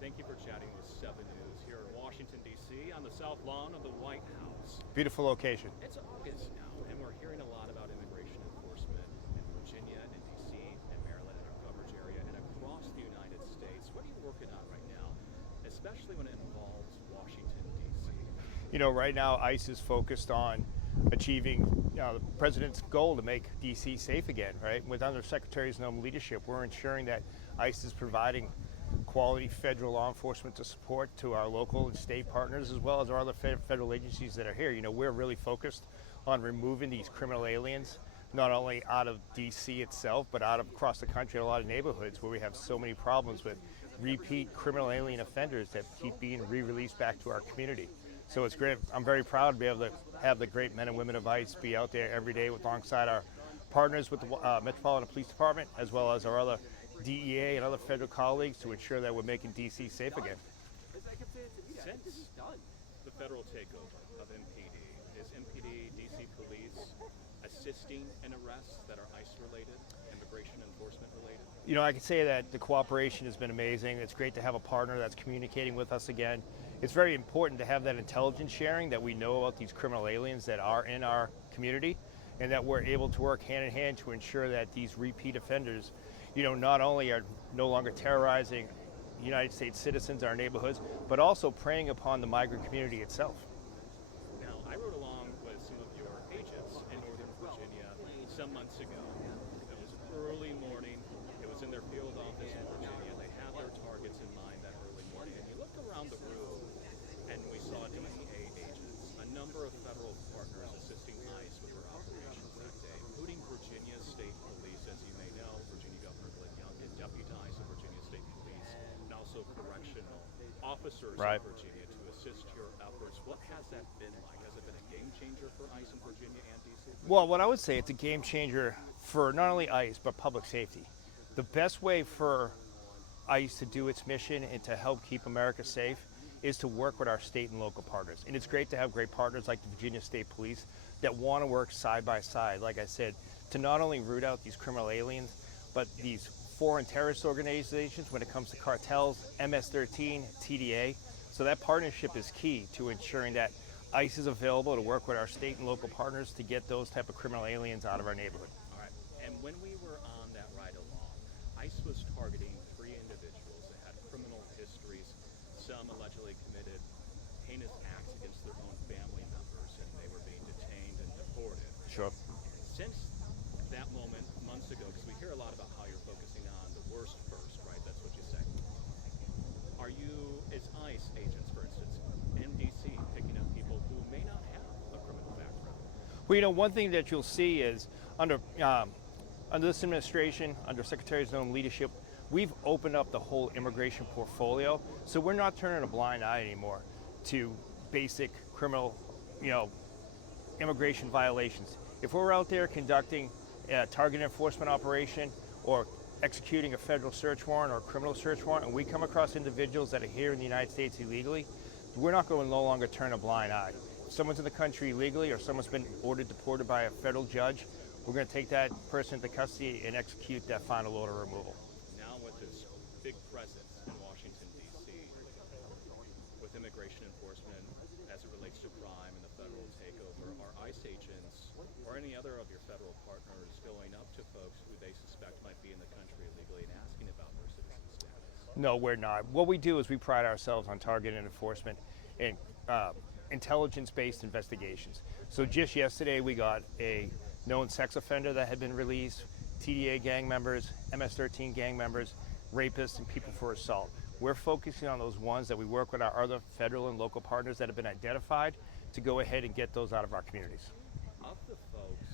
Thank you for chatting with 7 News here in Washington, D.C. on the South Lawn of the White House. Beautiful location. It's August now, and we're hearing a lot about immigration enforcement in Virginia and D.C. and Maryland in our coverage area and across the United States. What are you working on right now, especially when it involves Washington, D.C.? You know, right now ICE is focused on achieving the president's goal to make D.C. safe again, right? With Under Secretary Noem's leadership, we're ensuring that ICE is providing quality federal law enforcement to support to our local and state partners, as well as our other federal agencies that are here. You know, we're really focused on removing these criminal aliens, not only out of D.C. itself, but out of across the country, in a lot of neighborhoods where we have so many problems with repeat criminal alien offenders that keep being re-released back to our community. So it's great. I'm very proud to be able to have the great men and women of ICE be out there every day alongside our partners with the Metropolitan Police Department, as well as our other DEA and other federal colleagues to ensure that we're making D.C. safe again. Since the federal takeover of MPD, is MPD, D.C. police assisting in arrests that are ICE-related, immigration enforcement related? You know, I can say that the cooperation has been amazing. It's great to have a partner that's communicating with us again. It's very important to have that intelligence sharing, that we know about these criminal aliens that are in our community, and that we're able to work hand in hand to ensure that these repeat offenders, you know, not only are no longer terrorizing United States citizens in our neighborhoods, but also preying upon the migrant community itself. Now, I rode along with some of your agents in Northern Virginia some months ago. It was early morning. It was in their field office in Virginia. They had their targets in mind that early morning. And you looked around the room, and we saw DEA agents, a number of federal partners assisting ICE with their operations that day, including Virginia State Police. As you may know, Virginia Governor Glenn Young did deputize the Virginia State Police, and also correctional officers in Virginia to assist your efforts. What has that been like? Has it been a game changer for ICE in Virginia and D.C.? Well, what I would say, it's a game changer for not only ICE, but public safety. The best way for ICE to do its mission and to help keep America safe is to work with our state and local partners. And it's great to have great partners like the Virginia State Police that want to work side by side, like I said, to not only root out these criminal aliens, but these foreign terrorist organizations when it comes to cartels, MS-13, TDA. So that partnership is key to ensuring that ICE is available to work with our state and local partners to get those type of criminal aliens out of our neighborhood. All right. And when we were on that ride along, ICE was targeting 3 individuals that had criminal histories. Some allegedly committed heinous acts against their own family members, and they were being detained and deported. Sure. Since that moment, months ago, because we hear a lot about how you're focusing on the worst first, right? That's what you say. Are you, as ICE agents, for instance, in D.C., picking up people who may not have a criminal background? Well, you know, one thing that you'll see is under this administration, under Secretary Noem's leadership, we've opened up the whole immigration portfolio. So we're not turning a blind eye anymore to basic criminal, immigration violations. If we're out there conducting a target enforcement operation or executing a federal search warrant or a criminal search warrant, and we come across individuals that are here in the United States illegally, we're not going to no longer turn a blind eye. If someone's in the country illegally or someone's been ordered deported by a federal judge, we're going to take that person into custody and execute that final order removal. Now with this big presence in Washington, D.C., with immigration enforcement as it relates to crime and the federal takeover, are ICE agents or any other of your federal partners going up to folks who they suspect might be in the country illegally and asking about their citizen status? No, we're not. What we do is we pride ourselves on targeted enforcement and intelligence-based investigations. So just yesterday we got a known sex offender that had been released, TDA gang members, MS-13 gang members, rapists, and people for assault. We're focusing on those ones that we work with our other federal and local partners that have been identified to go ahead and get those out of our communities. Of the folks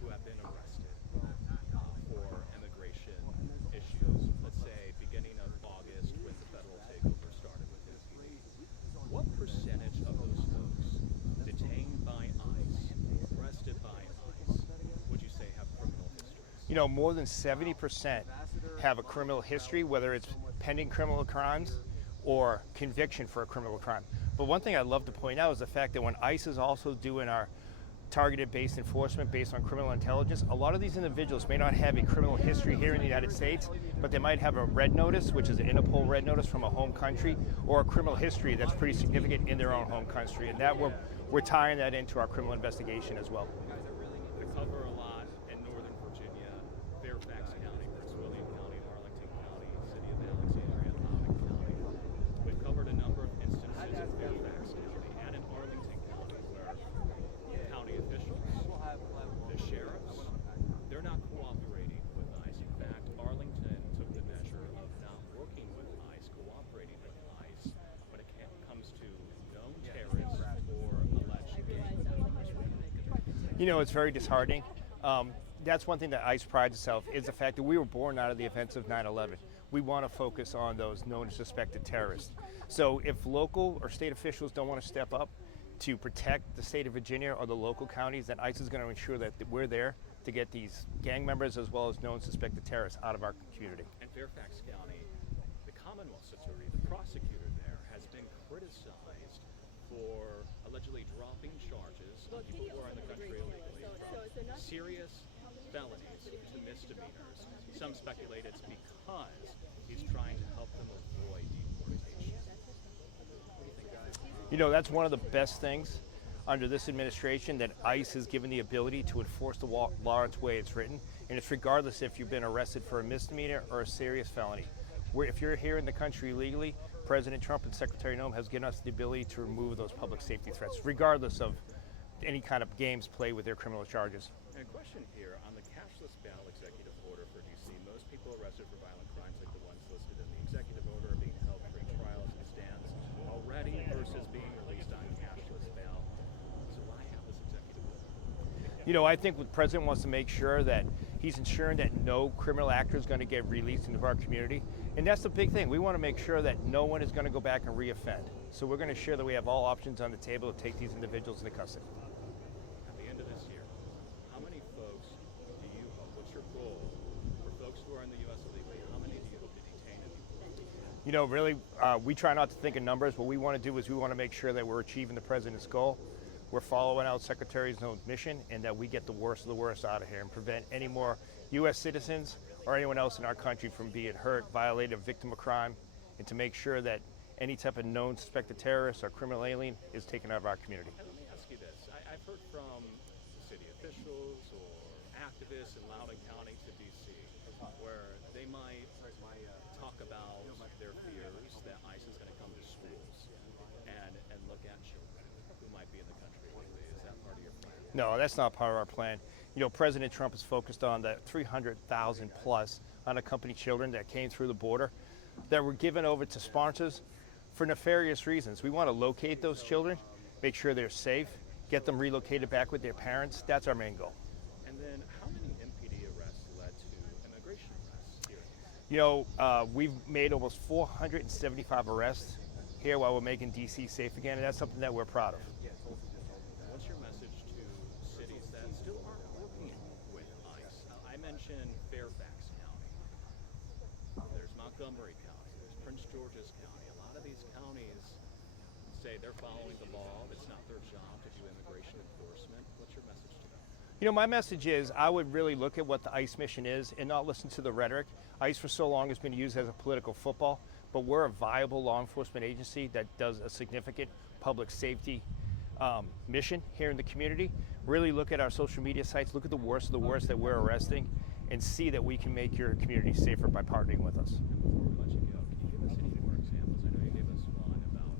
who have been arrested for immigration issues, let's say beginning of August when the federal takeover started with MPD, what percentage of those folks detained by ICE, arrested by ICE, would you say have criminal histories? You know, more than 70% have a criminal history, whether it's pending criminal crimes or conviction for a criminal crime. But one thing I'd love to point out is the fact that when ICE is also doing our targeted based enforcement based on criminal intelligence. A lot of these individuals may not have a criminal history here in the United States, but they might have a red notice, which is an Interpol red notice from a home country, or a criminal history that's pretty significant in their own home country. And that we're tying that into our criminal investigation as well. We cover a lot in Northern Virginia, Fairfax County, Prince William County, Arlington County, City of Alexandria, Loudoun County. We've covered a number of instances in Fairfax County and in Arlington County where county officials, the sheriffs, they're not cooperating with ICE. In fact, Arlington took the measure of not working with ICE, cooperating with ICE when it comes to known terrorists or alleged gang members. You know, it's very disheartening. That's one thing that ICE prides itself is the fact that we were born out of the events of 9/11. We want to focus on those known as suspected terrorists. So if local or state officials don't want to step up to protect the state of Virginia or the local counties, then ICE is going to ensure that we're there to get these gang members as well as known suspected terrorists out of our community. In Fairfax County, the Commonwealth's attorney, the prosecutor there, has been criticized for allegedly dropping charges on people who are in the country illegally from serious felonies to misdemeanors. Some speculate it's because he's trying to help them avoid deportation. What do you think, guys? You know, that's one of the best things under this administration, that ICE is given the ability to enforce the law its way it's written, and it's regardless if you've been arrested for a misdemeanor or a serious felony. If you're here in the country illegally, President Trump and Secretary Noem has given us the ability to remove those public safety threats, regardless of any kind of games played with their criminal charges. And a question here on the cashless bail executive order for DC. Most people arrested for violent crimes, like the ones listed in the executive order, are being held for trial as it stands already versus being released on cashless bail. So why have this executive order? You know, I think the president wants to make sure that he's ensuring that no criminal actor is going to get released into our community. And that's the big thing. We want to make sure that no one is going to go back and reoffend. So we're going to ensure that we have all options on the table to take these individuals into custody. At the end of this year, how many folks do you hope, what's your goal for folks who are in the U.S. illegally, how many do you hope to detain and deport? You know, really, we try not to think in numbers. What we want to do is we want to make sure that we're achieving the president's goal. We're following out Secretary Noem's mission, and that we get the worst of the worst out of here and prevent any more U.S. citizens or anyone else in our country from being hurt, violated, victim of crime, and to make sure that any type of known suspected terrorist or criminal alien is taken out of our community. And let me ask you this. I've heard from city officials or activists in Loudoun County to D.C. where they might talk about their fears that ICE is going to come to schools and look at children who might be in the country illegally. Is that part of your plan? No, that's not part of our plan. You know, President Trump is focused on the 300,000 plus unaccompanied children that came through the border that were given over to sponsors for nefarious reasons. We want to locate those children, make sure they're safe, get them relocated back with their parents. That's our main goal. And then how many MPD arrests led to immigration arrests here? You know, we've made almost 475 arrests here while we're making D.C. safe again, and that's something that we're proud of. What's your message to cities that still aren't working with ICE? I mentioned Fairfax County. There's Montgomery County. There's Prince George's County. A lot of these counties say they're following the law. It's not their job to do immigration enforcement. What's your message to them? You know, my message is I would really look at what the ICE mission is and not listen to the rhetoric. ICE for so long has been used as a political football, but we're a viable law enforcement agency that does a significant public safety mission here in the community. Really look at our social media sites, look at the worst of the worst that we're arresting, and see that we can make your community safer by partnering with us. And before we let you go, can you give us any more examples? I know you gave us one about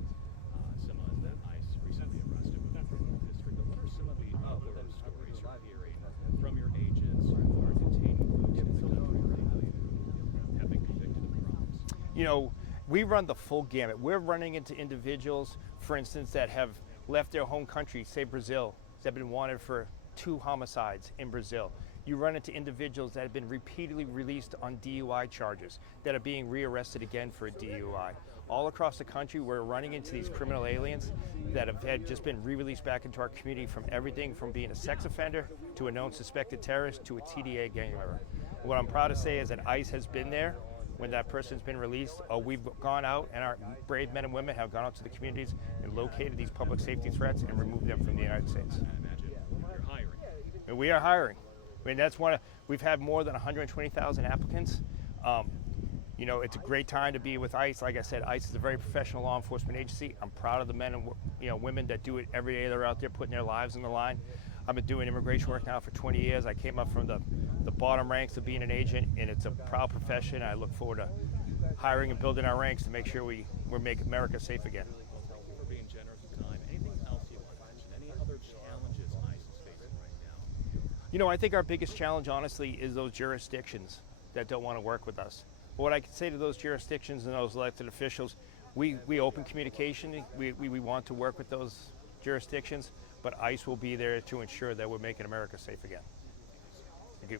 someone that ICE recently arrested with a criminal history, but what are some of the other stories you're hearing from your agents who are detaining folks in the country illegally who have been convicted of crimes? You know, we run the full gamut. We're running into individuals, for instance, that have left their home country, say Brazil, that have been wanted for 2 homicides in Brazil. You run into individuals that have been repeatedly released on DUI charges that are being rearrested again for a DUI. All across the country, we're running into these criminal aliens that have had just been re-released back into our community from everything from being a sex offender to a known suspected terrorist to a TDA gang member. What I'm proud to say is that ICE has been there when that person's been released. We've gone out, and our brave men and women have gone out to the communities and located these public safety threats and removed them from the United States. I imagine you're And we are hiring. I mean, we've had more than 120,000 applicants. You know, it's a great time to be with ICE. Like I said, ICE is a very professional law enforcement agency. I'm proud of the men and women that do it every day. They're out there putting their lives on the line. I've been doing immigration work now for 20 years. I came up from the bottom ranks of being an agent, and it's a proud profession. I look forward to hiring and building our ranks to make sure we're making America safe again. Well, thank you for being generous with time. Anything else you want to mention? Any other challenges ICE is facing right now? You know, I think our biggest challenge, honestly, is those jurisdictions that don't want to work with us. But what I can say to those jurisdictions and those elected officials, we open communication. We want to work with those jurisdictions, but ICE will be there to ensure that we're making America safe again. Thank you.